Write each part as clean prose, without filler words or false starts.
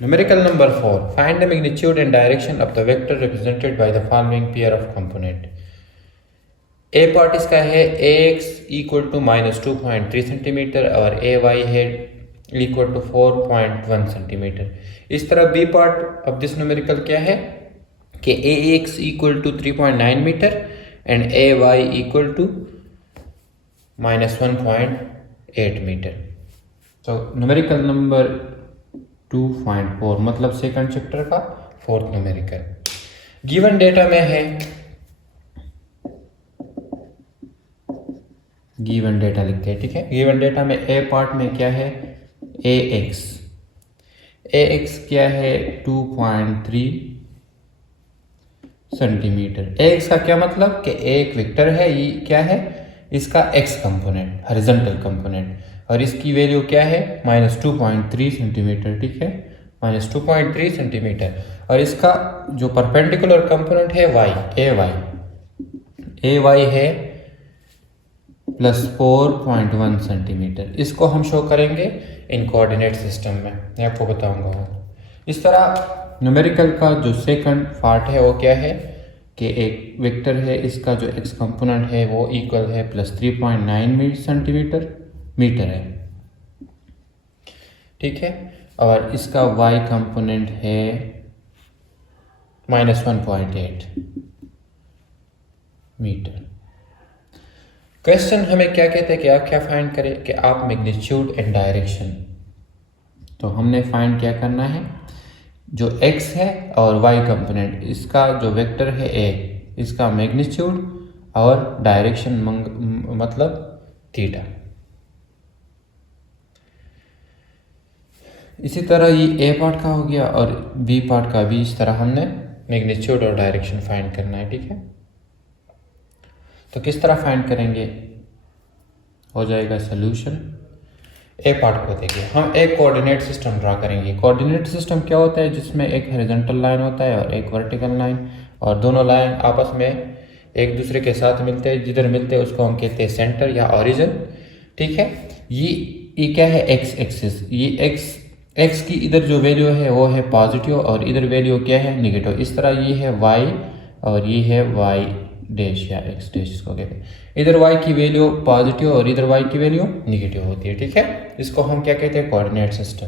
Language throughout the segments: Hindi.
Numerical number 4. Find the magnitude and direction of the vector represented by the following pair of component. A part इसका है ax इक्वल टू -2.3 सेंटीमीटर और ay है इक्वल टू 4.1 सेंटीमीटर। इस तरह B part of this numerical क्या है कि ax equal to 3.9 metre and ay equal to -1.8 metre. So numerical number 2.4 मतलब सेकंड चैप्टर का फोर्थ न्यूमेरिकल। गिवन डेटा में है, गिवन डेटा लिखते हैं, ठीक है। गिवन डेटा में ए पार्ट में क्या है ax क्या है 2.3 सेंटीमीटर। ax का क्या मतलब कि एक वेक्टर है, ये क्या है इसका x कंपोनेंट, हॉरिजॉन्टल कंपोनेंट, और इसकी वैल्यू क्या है -2.3 सेंटीमीटर, ठीक है, -2.3 सेंटीमीटर। और इसका जो परपेंडिकुलर कंपोनेंट है ay है +4.1 सेंटीमीटर। इसको हम शो करेंगे इन कोऑर्डिनेट सिस्टम में, मैं आपको बताऊंगा। इस तरह न्यूमेरिकल का जो सेकंड पार्ट है वो क्या है कि एक वेक्टर है, इसका जो x कंपोनेंट है वो इक्वल है +3.9 सेंटीमीटर मीटर है, ठीक है, और इसका y कंपोनेंट है -1.8 मीटर। क्वेश्चन हमें क्या कहते हैं कि आप क्या फाइंड करें कि आप मैग्नीट्यूड एंड डायरेक्शन। तो हमने फाइंड क्या करना है, जो x है और y कंपोनेंट, इसका जो वेक्टर है a, इसका मैग्नीट्यूड और डायरेक्शन मतलब थीटा। इसी तरह ये a पार्ट का हो गया और b पार्ट का भी इस तरह हमने मैग्नीट्यूड और डायरेक्शन फाइंड करना है, ठीक है। तो किस तरह फाइंड करेंगे, हो जाएगा सोल्यूशन। ए पार्ट को देखिए, हम एक कोऑर्डिनेट सिस्टम ड्रा करेंगे। कोऑर्डिनेट सिस्टम क्या होता है, जिसमें एक हॉरिजॉन्टल लाइन होता है और एक वर्टिकल लाइन, और दोनों लाइन आपस में एक दूसरे के साथ मिलते हैं, जिधर मिलते हैं उसको हम कहते हैं सेंटर या ओरिजिन, ठीक है। ये क्या है एक्स एक्सिस, ये एक्स की इधर जो वैल्यू है वो है पॉजिटिव और इधर वैल्यू क्या है नेगेटिव। इस तरह ये है वाई और ये है वाई डैश या एक्स डैश इसको कहते हैं। इधर y की वैल्यू पॉजिटिव और इधर y की वैल्यू निगेटिव होती है, ठीक है। इसको हम क्या कहते हैं कोऑर्डिनेट सिस्टम।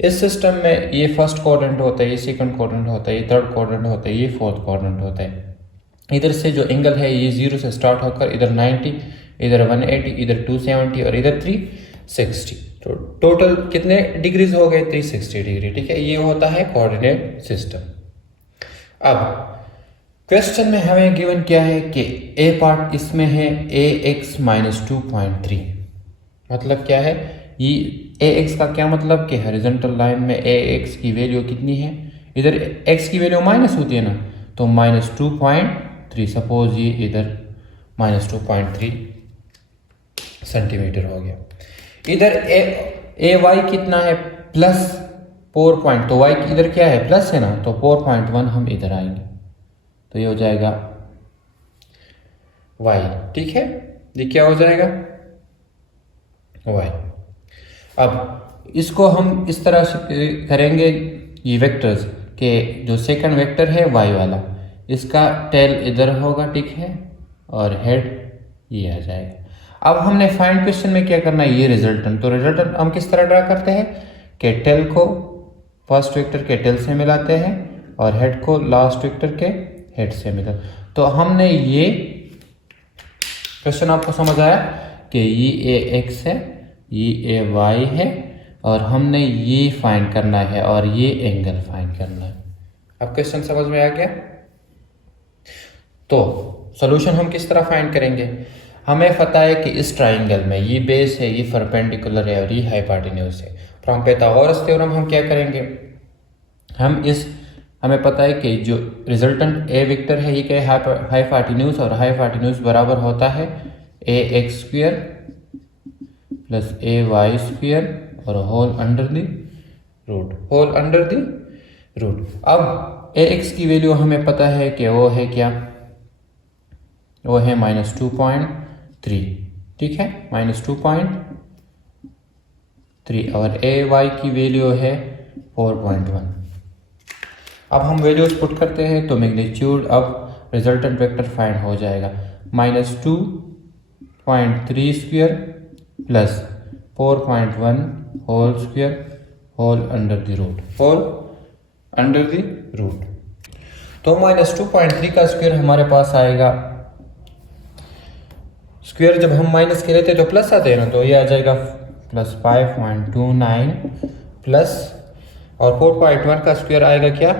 इस सिस्टम में ये फर्स्ट क्वाड्रेंट होता है, ये सेकंड क्वाड्रेंट होता है, ये थर्ड क्वाड्रेंट होता है, ये फोर्थ क्वाड्रेंट होता है। इधर से जो एंगल है ये 0 से स्टार्ट होकर इधर 90, इधर 180, इधर 270 और इधर 360। तो टोटल कितने डिग्रीज हो गए 360 डिग्री, ठीक है। ये होता है कोऑर्डिनेट सिस्टम। अब क्वेश्चन में हमें गिवन क्या है कि ए पार्ट इसमें है ax -2.3, मतलब क्या है ये ax का क्या मतलब कि हॉरिजॉन्टल लाइन में ax की वैल्यू कितनी है, इधर x की वैल्यू माइनस होती है ना, तो -2.3, सपोज ये इधर -2.3 सेंटीमीटर हो गया। इधर ay कितना है +4, तो y इधर क्या है प्लस है ना, तो 4.1 हम इधर आएंगे, तो ये हो जाएगा y, ठीक है। ये क्या हो जाएगा y। अब इसको हम इस तरह से करेंगे, ये वेक्टर्स के जो सेकंड वेक्टर है y वाला, इसका टेल इधर होगा, ठीक है, और हेड ये आ जाएगा। अब हमने फाइंड क्वेश्चन में क्या करना है, ये रिजल्टेंट। तो रिजल्टेंट हम किस तरह ड्रा करते हैं कि टेल को फर्स्ट वेक्टर के टेल से मिलाते हैं और हेड को लास्ट वेक्टर के हेड से मिला। तो हमने ये क्वेश्चन आपको समझ आया कि ये ax है, ये ay है, और हमने ये फाइंड करना है और ये एंगल फाइंड करना है। अब क्वेश्चन समझ में आ गया। तो सॉल्यूशन हम किस तरह फाइंड करेंगे, हमें पता है कि इस ट्राइंगल में ये बेस है, ये परपेंडिकुलर है और ये हाइपोटेन्यूज है। फ्रॉम पाइथागोरस थ्योरम हम क्या करेंगे, हमें पता है कि जो रिजल्टेंट ए वेक्टर है ये क्या है हाइपोटेन्यूज, और हाइपोटेन्यूज बराबर होता है ax² + ay² और होल अंडर द रूट। अब ax की वैल्यू हमें पता है कि वो है क्या, वो है -2.3, ठीक है, -2.3, और ay की वैल्यू है 4.1। अब हम वैल्यूज पुट करते हैं तो मैग्नीट्यूड अब रिजल्टेंट वेक्टर फाइंड हो जाएगा -2.3 square plus 4.1 whole square whole under the root. तो -2.3 का स्क्वायर हमारे पास आएगा, स्क्वायर जब हम माइनस के लेते हैं तो प्लस आते हैं ना, तो ये आ जाएगा प्लस 5.29 प्लस, और 4.1 का स्क्वायर आएगा क्या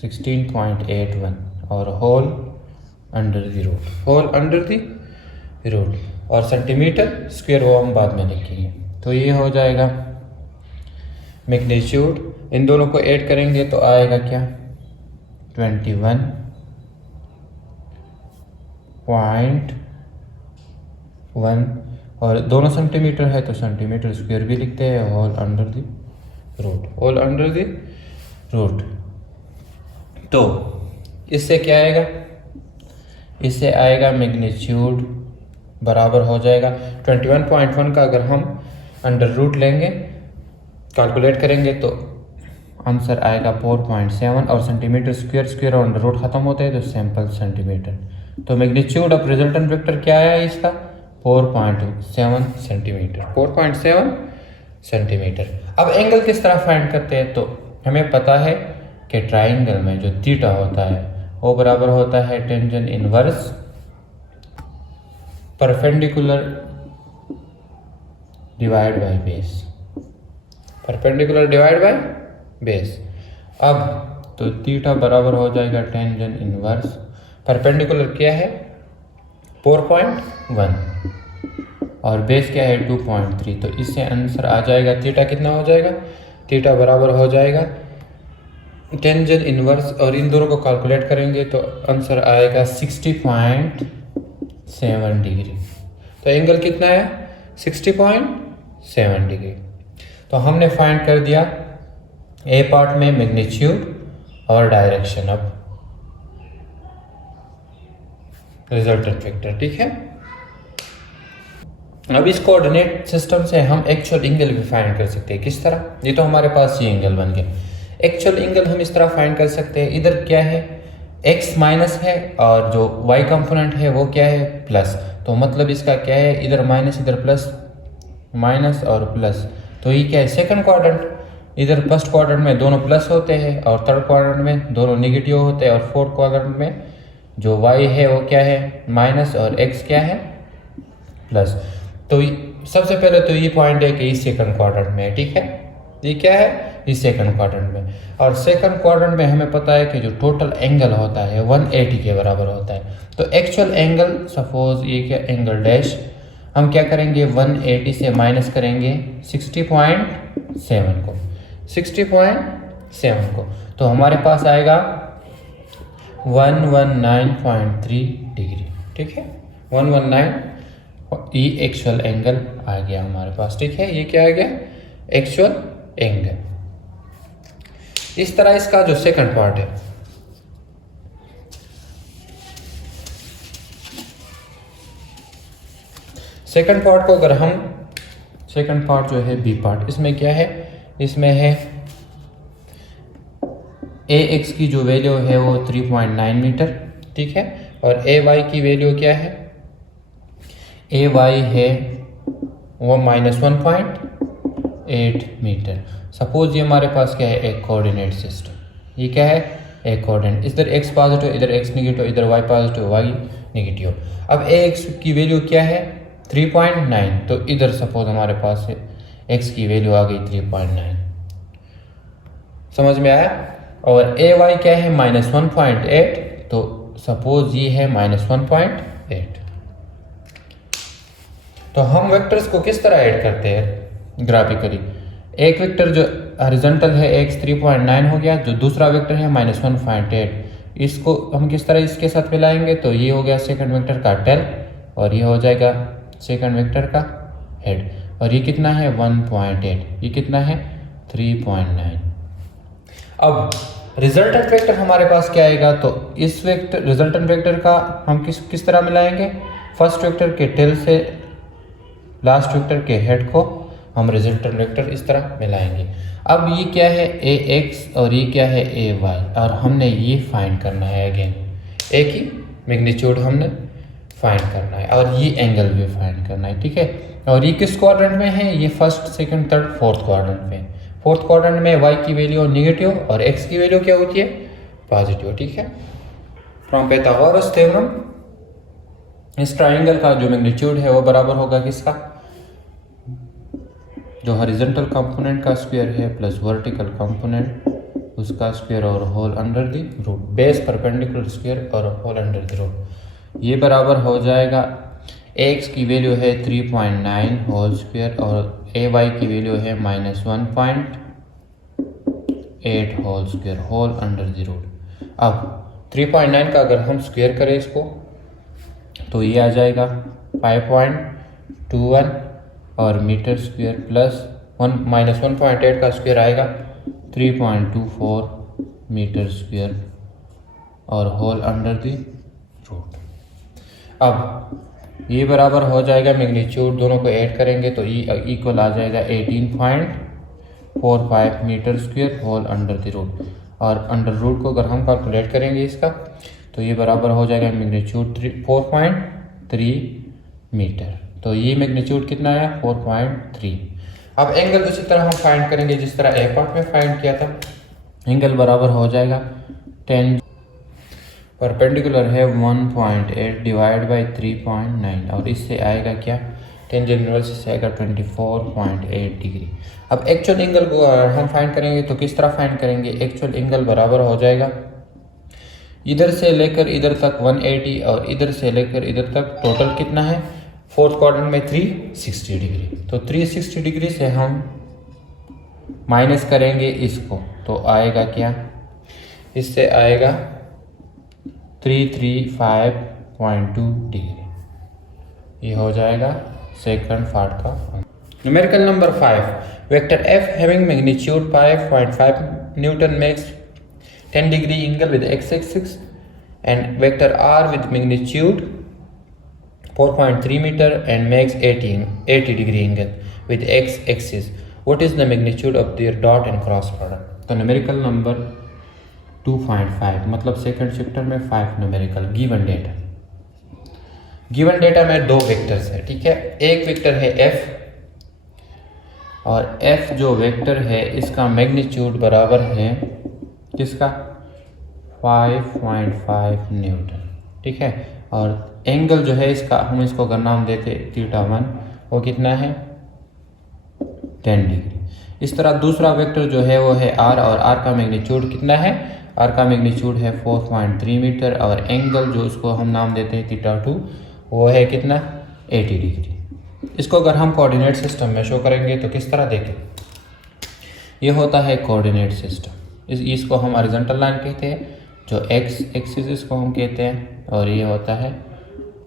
16.81 और होल अंडर द रूट और सेंटीमीटर स्क्वायर वो हम बाद में लिखेंगे। तो ये हो जाएगा मैग्नीट्यूड, इन दोनों को ऐड करेंगे तो आएगा क्या 21.1 और दोनों सेंटीमीटर है तो सेंटीमीटर स्क्वायर भी लिखते हैं, होल अंडर द रूट। तो इससे क्या आएगा, इससे आएगा मैग्नीट्यूड बराबर हो जाएगा 21.1 का अगर हम अंडर रूट लेंगे कैलकुलेट करेंगे तो आंसर आएगा 4.7 और सेंटीमीटर स्क्वायर और अंडर रूट खत्म होते हैं तो सैंपल सेंटीमीटर। तो मैग्नीट्यूड ऑफ रिजल्टेंट वेक्टर क्या है इसका 4.7 सेंटीमीटर। अब एंगल किस तरह फाइंड करते हैं, तो हमें पता है कि ट्राइंगल में जो थीटा होता है वो बराबर होता है tangent inverse perpendicular divide by base. अब तो थीटा बराबर हो जाएगा टेंजेंट इनवर्स परपेंडिकुलर क्या है 4.1 और बेस क्या है 2.3। तो इससे आंसर आ जाएगा थीटा कितना हो जाएगा, थीटा बराबर हो जाएगा टेंजेंट इनवर्स, और इन दोनों को कैलकुलेट करेंगे तो आंसर आएगा 60.7 डिग्री। तो एंगल कितना है 60.7 डिग्री। तो हमने फाइंड कर दिया ए पार्ट में मैग्नीट्यूड और डायरेक्शन ऑफ रिजल्टेंट वेक्टर, ठीक है। अब इस कोऑर्डिनेट सिस्टम से हम एक्चुअल एंगल भी फाइंड कर सकते हैं। किस तरह, ये तो हमारे पास ये एंगल बन गया, एक्चुअल एंगल हम इस तरह फाइंड कर सकते हैं। इधर क्या है x माइनस है और जो y कंपोनेंट है वो क्या है प्लस, तो मतलब इसका क्या है इधर माइनस इधर प्लस, माइनस और प्लस, तो ये क्या है सेकंड क्वाड्रेंट। इधर फर्स्ट क्वाड्रेंट में दोनों प्लस होते हैं और थर्ड क्वाड्रेंट में दोनों नेगेटिव होते हैं, और फोर्थ क्वाड्रेंट में जो y है वो क्या है माइनस और x क्या है प्लस। तो सबसे पहले तो ये पॉइंट है कि इस सेकंड क्वाड्रेंट में है, ठीक है, ये क्या है इस सेकंड क्वाड्रेंट में। और सेकंड क्वाड्रेंट में हमें पता है कि जो टोटल एंगल होता है 180 के बराबर होता है। तो एक्चुअल एंगल सपोज ये क्या एंगल डैश, हम क्या करेंगे 180 से माइनस करेंगे 60.7 को, तो हमारे पास आएगा 119.3 डिग्री, ठीक है 119। ये एक्चुअल एंगल आ गया हमारे पास, ठीक है, ये क्या आ गया एक्चुअल एंगल। इस तरह इसका जो सेकंड पार्ट है, सेकंड पार्ट को अगर हम सेकंड पार्ट जो है बी पार्ट, इसमें क्या है, इसमें है ए एक्स की जो वैल्यू है वो 3.9 मीटर, ठीक है, और ए वाई की वैल्यू क्या है, ए वाई है वो -1.8 मीटर। सपोज ये हमारे पास क्या है एक कोऑर्डिनेट सिस्टम, ये क्या है एक कोऑर्डिनेट, इधर x पॉजिटिव इधर x निगेटिव इधर y पॉजिटिव y निगेटिव। अब ax की वैल्यू क्या है 3.9, तो इधर सपोज हमारे पास है x की वैल्यू आ गई 3.9, समझ में आया। और ay क्या है -1.8, तो सपोज ये है -1.8। तो हम वेक्टर्स को किस तरह ऐड करते हैं ग्राफिकली, एक वेक्टर जो हॉरिजॉन्टल है x 3.9 हो गया, जो दूसरा वेक्टर है -1.8, इसको हम किस तरह इसके साथ मिलाएंगे, तो ये हो गया सेकंड वेक्टर का टेल और ये हो जाएगा सेकंड वेक्टर का हेड, और ये कितना है 1.8, ये कितना है 3.9। अब रिजल्टेंट वेक्टर हमारे पास क्या आएगा, तो इस वेक्टर रिजल्टेंट वेक्टर का हम किस तरह मिलाएंगे, फर्स्ट वेक्टर के टेल से लास्ट वेक्टर के हेड को हम रिजल्टेंट वेक्टर इस तरह मिलाएंगे। अब ये क्या है ए एक्स और ये क्या है ए वाई, और हमने ये फाइंड करना है। अगेन एक ही मैग्नीट्यूड हमने फाइंड करना है और ये एंगल भी फाइंड करना है, ठीक है। और ये किस क्वाड्रेंट में है, ये first second third fourth quadrant में। फोर्थ क्वाड्रेंट में y की वैल्यू नेगेटिव और x की वैल्यू क्या होती है, पॉजिटिव, ठीक है। फ्रॉम पाइथागोरस थ्योरम इस ट्राइंगल का जो मैग्नीट्यूड है वो बराबर होगा किसका, जो हॉरिजॉन्टल कंपोनेंट का स्क्वायर है प्लस वर्टिकल कंपोनेंट उसका स्क्वायर और whole under the root, base perpendicular square और होल अंडर द रूट। ये बराबर हो जाएगा x की वैल्यू है 3.9 होल स्क्वायर और ay की वैल्यू है -1.8 whole square whole under the root. अब 3.9 का अगर हम स्क्वायर करें इसको तो ये आ जाएगा 5.21 और मीटर स्क्वायर प्लस -1.8 का स्क्वायर आएगा 3.24 मीटर स्क्वायर और होल अंडर द रूट। अब ये बराबर हो जाएगा मैग्नीट्यूड, दोनों को ऐड करेंगे तो ये इक्वल आ जाएगा 18.45 metre square whole under the root. और अंडर रूट को अगर हम कैलकुलेट करेंगे इसका तो ये बराबर हो जाएगा मैग्नीट्यूड 4.3 मीटर। तो ये मैग्नीट्यूड कितना आया 4.3। अब एंगल उसी तरह हम फाइंड करेंगे जिस तरह ए पार्ट में फाइंड किया था। एंगल बराबर हो जाएगा 10 परपेंडिकुलर है 1.8 डिवाइड बाई 3.9 और इससे आएगा क्या, टेंजेंट इनवर्स से आएगा 24.8 डिग्री। अब एक्चुअल एंगल को हम फाइंड करेंगे तो किस तरह फाइंड करेंगे, एक्चुअल एंगल बराबर हो जाएगा इधर से लेकर इधर तक 180 और इधर से लेकर इधर तक टोटल कितना है, फोर्थ क्वाड्रेंट में 360 डिग्री। तो 360 डिग्री से हम माइनस करेंगे इसको तो आएगा क्या, इससे आएगा 335.2 डिग्री। ये हो जाएगा सेकंड पार्ट का। Numerical number 5, vector f having magnitude 5.5 newton makes 10 degree angle with x axis and vector r with magnitude 4.3 metre and makes 80 degree angle with x axis. What is the magnitude of their dot and cross product. तो न्यूमेरिकल नंबर 2.5 मतलब सेकंड चैप्टर में 5 numerical given data. Given data में दो वेक्टर्स है, ठीक है। एक वेक्टर है f और f जो वेक्टर है इसका मैग्नीट्यूड बराबर है किसका 5.5 न्यूटन, ठीक है। और एंगल जो है इसका हम इसको अगर नाम देते θ1 वो कितना है 10 डिग्री। इस तरह दूसरा वेक्टर जो है वो है r और r का मैग्नीट्यूड कितना है, r का मैग्नीट्यूड है 4.3 मीटर और एंगल जो उसको हम नाम देते हैं θ2 वो है कितना 80 डिग्री। इसको अगर हम कोऑर्डिनेट सिस्टम में शो करेंगे तो किस तरह देखें, ये होता है कोऑर्डिनेट सिस्टम। इसको हम हॉरिजॉन्टल लाइन कहते हैं, जो x एक्सिस इसको हम कहते हैं, और ये होता है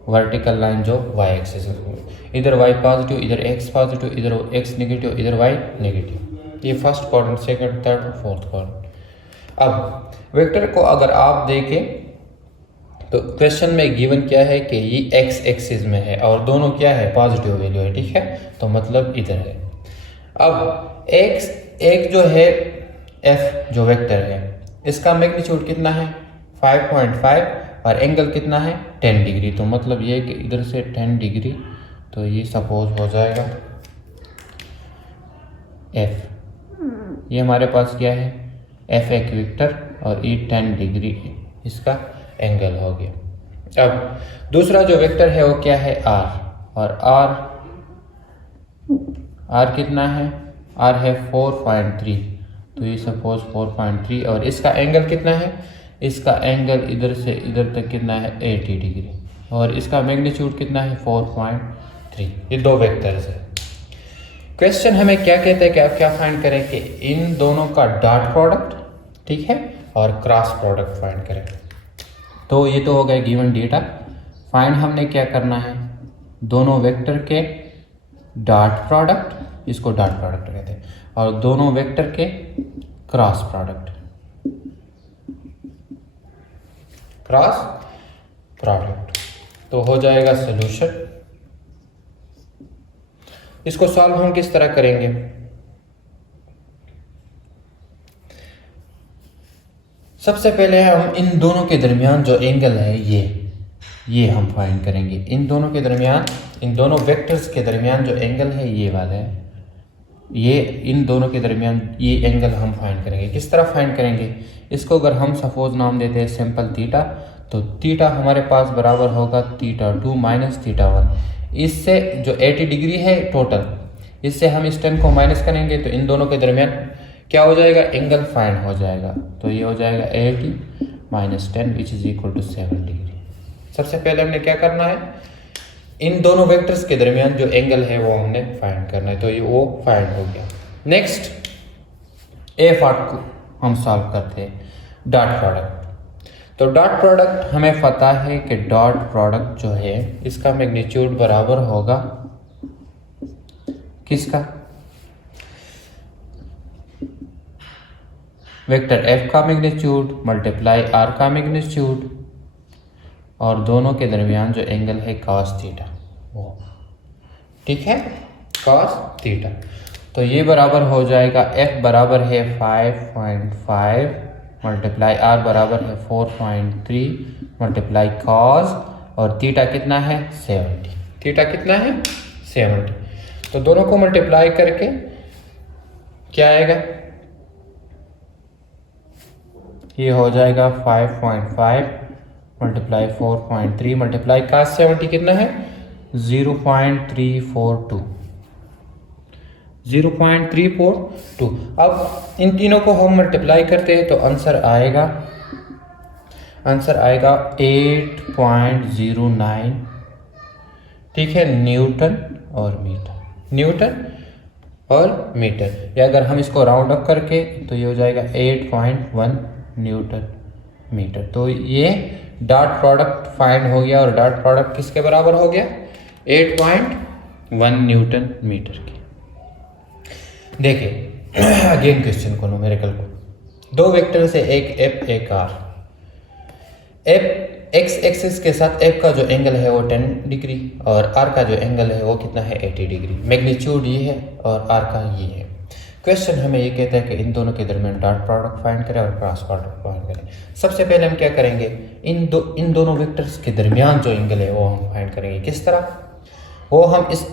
वर्टिकल लाइन जो y एक्सिस। इधर y पॉजिटिव, इधर x पॉजिटिव, इधर x नेगेटिव, इधर y नेगेटिव। ये first quadrant, second, third, fourth quadrant. अब वेक्टर को अगर आप देखें तो क्वेश्चन में गिवन क्या है कि ये x एक्सिस में है और दोनों क्या है पॉजिटिव वैल्यू है, ठीक है। तो मतलब इधर है। अब x एक जो है f जो वेक्टर है इसका मैग्नीट्यूड कितना है 5.5 और एंगल कितना है 10 डिग्री। तो मतलब ये कि इधर से 10 डिग्री, तो ये सपोज हो जाएगा f। ये हमारे पास क्या है f एक वेक्टर और ये 10 डिग्री इसका एंगल हो गया। अब दूसरा जो वेक्टर है वो क्या है r, और r कितना है, r है 4.3। तो ये सपोज 4.3 और इसका एंगल कितना है, इसका एंगल इधर से इधर तक कितना है 80 डिग्री और इसका मैग्नीट्यूड कितना है 4.3। ये दो वेक्टर्स है। क्वेश्चन हमें क्या कहता है कि आप क्या फाइंड करें कि इन दोनों का डॉट प्रोडक्ट, ठीक है, और क्रॉस प्रोडक्ट फाइंड करें। तो ये तो हो गया गिवन डेटा। फाइंड हमने क्या करना है, दोनों वेक्टर के डॉट प्रोडक्ट, इसको डॉट प्रोडक्ट कहते हैं, और दोनों वेक्टर के क्रॉस प्रोडक्ट, क्रॉस प्रोडक्ट। तो हो जाएगा सोल्यूशन। इसको सॉल्व हम किस तरह करेंगे? सबसे पहले हम इन दोनों के दरमियान जो एंगल है ये हम फाइंड करेंगे। इन दोनों के दरमियान, इन दोनों वेक्टर्स के दरमियान जो एंगल है ये वाला है, ये इन दोनों के दरमियान ये एंगल हम फाइंड करेंगे। किस तरह फाइंड करेंगे? इसको अगर हम सपोज नाम देते हैं सिंपल थीटा, तो थीटा हमारे पास बराबर होगा θ2 माइनस θ1। इससे जो 80 डिग्री है टोटल, इससे हम इस 10 को माइनस करेंगे तो इन दोनों के दरमियान क्या हो जाएगा? एंगल फाइंड हो जाएगा। तो ये हो जाएगा 80 minus 10 which is equal to 7 degree. सबसे पहले हमने क्या करना है? इन दोनों वेक्टर्स के दरमियान जो एंगल है वो हमने फाइंड करना है। तो ये वो फाइंड हो गया। नेक्स्ट ए पार्ट को हम सॉल्व करते हैं, डॉट प्रोडक्ट। तो डॉट प्रोडक्ट हमें पता है कि डॉट प्रोडक्ट जो है इसका मैग्नीट्यूड बराबर होगा किसका? वेक्टर एफ का मैग्नीट्यूड मल्टीप्लाई आर का मैग्नीट्यूड और दोनों के दरमियान जो एंगल है cos थीटा वो, ठीक है, cos थीटा। तो ये बराबर हो जाएगा f बराबर है 5.5 मल्टीप्लाई आर बराबर है 4.3 मल्टीप्लाई cos और थीटा कितना है? 70। थीटा कितना है? 70। तो दोनों को मल्टीप्लाई करके क्या आएगा? ये हो जाएगा 5.5 मल्टीप्लाई 4.3 मल्टीप्लाई cos 70 कितना है? 0.342। 0.342। अब इन तीनों को हम मल्टीप्लाई करते हैं तो आंसर आएगा 8.09, ठीक है, न्यूटन और मीटर। न्यूटन और मीटर, या अगर हम इसको राउंड अप करके तो ये हो जाएगा 8.1 न्यूटन मीटर। तो ये डॉट प्रोडक्ट फाइंड हो गया और डॉट प्रोडक्ट किसके बराबर हो गया? 8.1 न्यूटन मीटर की। देखिए अगेन क्वेश्चन को, न्यूमेरिकल को, दो वेक्टर से एक एफ एक आर। एफ एक्स एक्सिस के साथ एफ का जो एंगल है वो 10 डिग्री और आर का जो एंगल है वो कितना है? 80 डिग्री। मैग्नीट्यूड ये है और आर का ये है। क्वेश्चन हमें ये कहता है कि इन दोनों के दरमियान डॉट प्रोडक्ट फाइंड करें और क्रॉस प्रोडक्ट फाइंड करें। सबसे पहले हम क्या करेंगे? इन दोनों वेक्टर्स के दरमियान जो एंगल है वो हम फाइंड करेंगे। किस तरह? वो हम इस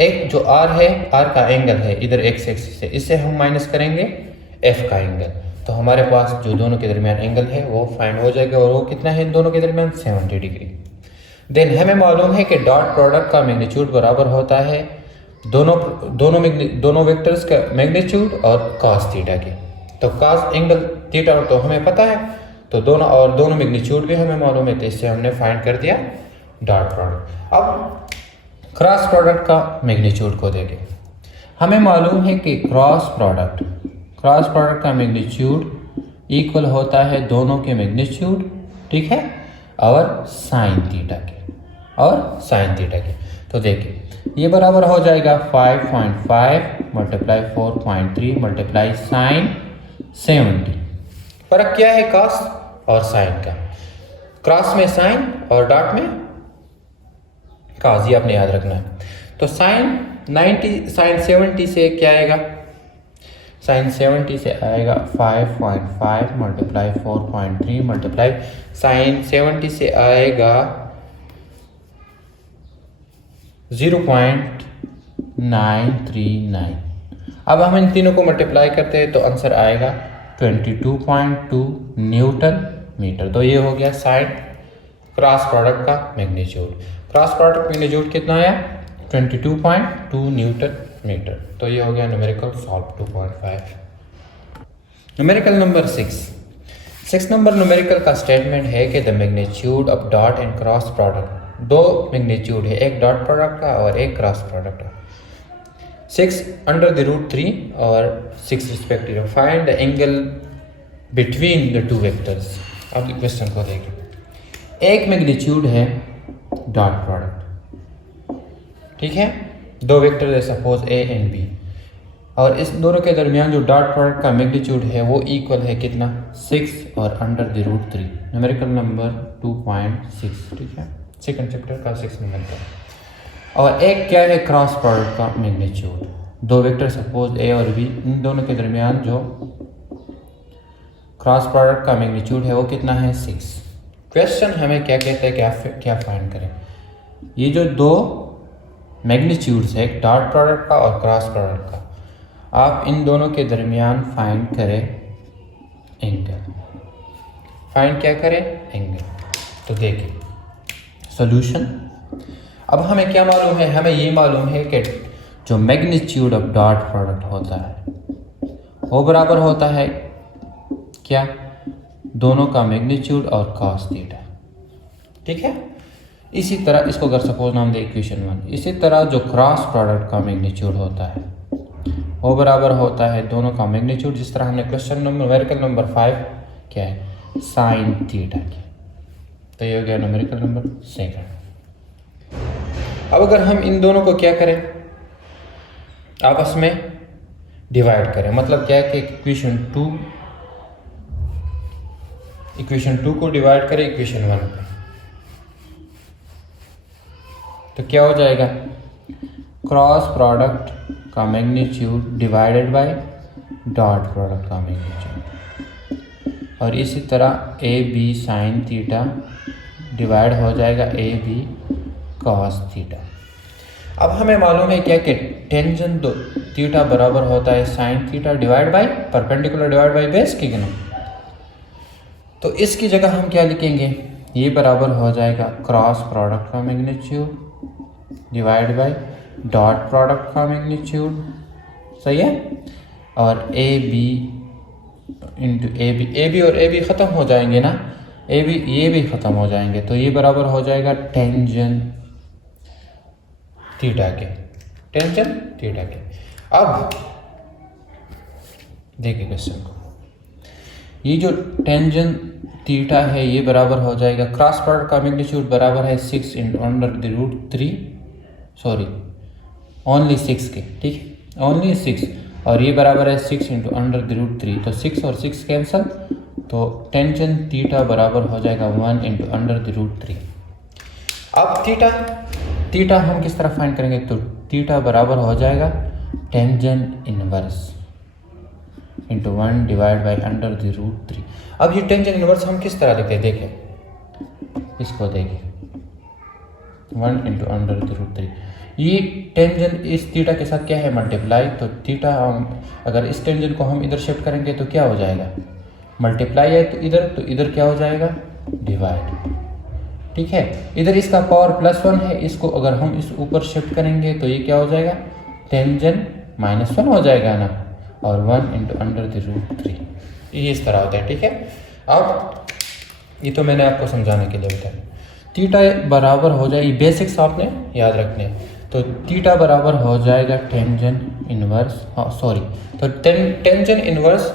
एक जो आर है, आर का एंगल है इधर एक्स एक्सिस से, इससे हम माइनस करेंगे एफ का एंगल। तो हमारे पास जो दोनों के दरमियान एंगल है वो फाइंड हो जाएगा और वो कितना है इन दोनों के दरमियान? 70 डिग्री। देन हमें मालूम है कि डॉट प्रोडक्ट का मैग्नीट्यूड बराबर होता है दोनों वेक्टर्स का मैग्नीट्यूड और cos थीटा के। तो cos एंगल थीटा तो हमें पता है, तो दोनों मैग्नीट्यूड भी हमें मालूम है, तो इससे हमने फाइंड कर दिया डॉट प्रोडक्ट। अब क्रॉस प्रोडक्ट का मैग्नीट्यूड को देखें। हमें मालूम है कि क्रॉस प्रोडक्ट का मैग्नीट्यूड इक्वल होता है दोनों के मैग्नीट्यूड, ठीक है, और साइन थीटा के। तो देखिए ये बराबर हो जाएगा 5.5 मल्टीप्लाई 4.3 मल्टीप्लाई साइन 70। फर्क क्या है cos और साइन का? क्रॉस में साइन और डॉट में cos, ये आपने याद रखना है। तो साइन 70 से क्या आएगा? साइन 70 से आएगा 5.5 मल्टीप्लाई 4.3 मल्टीप्लाई साइन 70 से आएगा 0.939। अब हम इन तीनों को मल्टीप्लाई करते हैं तो आंसर आएगा 22.2 न्यूटन मीटर। तो ये हो गया साइन क्रॉस प्रोडक्ट का मैग्नीट्यूड। क्रॉस प्रोडक्ट मैग्नीट्यूड कितना आया? 22.2 न्यूटन मीटर। तो ये हो गया numerical solve 2.5। Numerical number 6 number numerical का स्टेटमेंट है कि the magnitude of dot and cross product, दो मैग्नीट्यूड है, एक डॉट प्रोडक्ट का और एक क्रॉस प्रोडक्ट का, 6 अंडर द रूट 3 और 6 respective. Find the angle between the two vectors. अब क्वेश्चन को देखें। एक मैग्नीट्यूड है डॉट प्रोडक्ट, ठीक है, दो वेक्टर है सपोज ए एंड बी, और इस दोनों के दरमियान जो डॉट प्रोडक्ट का मैग्नीट्यूड है वो इक्वल है कितना? 6 और under the root 3। Numerical number 2.6, ठीक है। सेकंड चैप्टर का 6 में बनता है। और एक क्या है, क्रॉस प्रोडक्ट का मैग्नीट्यूड। दो वेक्टर सपोज ए और बी, इन दोनों के दरमियान जो क्रॉस प्रोडक्ट का मैग्नीट्यूड है वो कितना है, 6। क्वेश्चन हमें क्या कहते हैं, क्या फाइंड करें। ये जो दो मैग्नीट्यूड्स है, डॉट प्रोडक्ट का और क्रॉस प्रोडक्ट का, आप इन दोनों के दरमियान फाइंड करें एंगल। फाइंड क्या करें, एंगल। तो देखिए सॉल्यूशन। अब हमें क्या मालूम है, हमें ये मालूम है कि जो मैग्नीट्यूड ऑफ डॉट प्रोडक्ट होता है वो बराबर होता है क्या, दोनों का मैग्नीट्यूड और कॉस थीटा। ठीक है। इसी तरह इसको अगर सपोज नाम दे इक्वेशन 1, इसी तरह जो क्रॉस प्रोडक्ट का मैग्नीट्यूड होता है वो बराबर होता है दोनों का मैग्नीट्यूड, जिस तरह हमने क्वेश्चन न्यूमेरिकल नंबर 5 क्या है, साइन थीटा की। तो ये हो गया न्यूमेरिकल नंबर 2। अब अगर हम इन दोनों को क्या करें, आपस में डिवाइड करें, मतलब क्या है कि इक्वेशन 2 को डिवाइड करें इक्वेशन 1 पे, तो क्या हो जाएगा, क्रॉस प्रोडक्ट का magnitude divided by dot product का मैग्नीट्यूड। और इसी तरह A B sine theta divide हो जाएगा ए बी कॉस थीटा। अब हमें मालूम है क्या कि टेंजेंट थीटा बराबर होता है sign theta divide by perpendicular divide by base की ना। तो इसकी जगह हम क्या लिखेंगे, ये बराबर हो जाएगा क्रॉस प्रोडक्ट का magnitude divide by dot product का मैग्नीट्यूड। सही है। और A B into A B और ए बी ख़त्म हो जाएंगे ना, ये भी ख़त्म हो जाएंगे, तो ये बराबर हो जाएगा टेंजेंट थीटा के। अब देखिए क्वेश्चन को, ये जो टेंजेंट थीटा है ये बराबर हो जाएगा, क्रॉस प्रोडक्ट का मैग्नीट्यूड बराबर है 6 under the root 3, sorry only 6 के, ठीक है, ओनली 6। और ये बराबर है 6 इंटू अंडर द रूट 3, तो 6 और 6 कैंसल, तो टेंजेंट थीटा बराबर हो जाएगा 1 इंटू अंडर द रूट 3। अब थीटा हम किस तरह फाइंड करेंगे, तो थीटा बराबर हो जाएगा tangent inverse into 1 divide by under the root 3। अब ये टेंजेंट इनवर्स हम किस तरह लिखते हैं, देखें इसको, देखिए 1 इंटू अंडर द रूट 3। ये टेंजेंट इस थीटा के साथ क्या है, मल्टीप्लाई। तो थीटा अगर इस टेंजेंट को हम इधर शिफ्ट करेंगे तो क्या हो जाएगा, मल्टीप्लाई है, तो इधर क्या हो जाएगा, डिवाइड। ठीक है। इधर इसका पावर +1 है, इसको अगर हम इस ऊपर शिफ्ट करेंगे तो ये क्या हो जाएगा, टेंजेंट -1 हो जाएगा ना, और 1 इंटू अंडर द रूट 3। ये इस तरह होता है। ठीक है। अब ये तो मैंने आपको समझाने के लिए बताया। थीटा बराबर हो जाए, ये बेसिक्स आपने याद रखने, तो थीटा बराबर हो जाएगा टेंजेंट इनवर्स, तो tangent inverse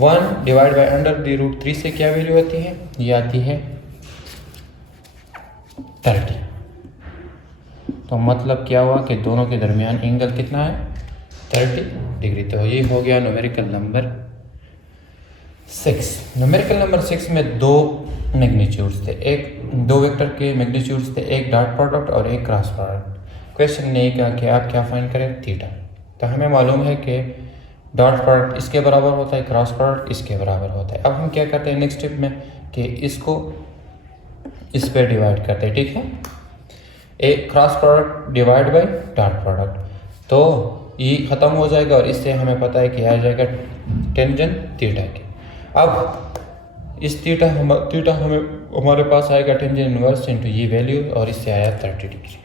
1 divide by under the root 3 से क्या वैल्यू होती है, ये आती है 30। तो मतलब क्या हुआ कि दोनों के दरमियान एंगल कितना है, 30 डिग्री। तो ये हो गया न्यूमेरिकल नंबर 6। न्यूमेरिकल नंबर 6 में दो मैग्नीट्यूड्स थे, दो वेक्टर के मैग्नीट्यूड्स थे, एक डॉट प्रोडक्ट और एक क्रॉस प्रोडक्ट। क्वेश्चन ने कहा कि आप क्या फाइंड करें, थीटा। तो हमें मालूम है कि डॉट प्रोडक्ट इसके बराबर होता है, क्रॉस प्रोडक्ट इसके बराबर होता है। अब हम क्या करते हैं नेक्स्ट स्टेप में कि इसको इस पे डिवाइड करते हैं। ठीक है। एक cross product divide by dot product, तो ये ख़त्म हो जाएगा और इससे हमें पता है कि आ जाएगा टेंजेंट थीटा की। अब इस थीटा हमें हमारे पास आएगा टेंजेंट इनवर्स इंटू ये वैल्यू, और इससे आया 30 डिग्री।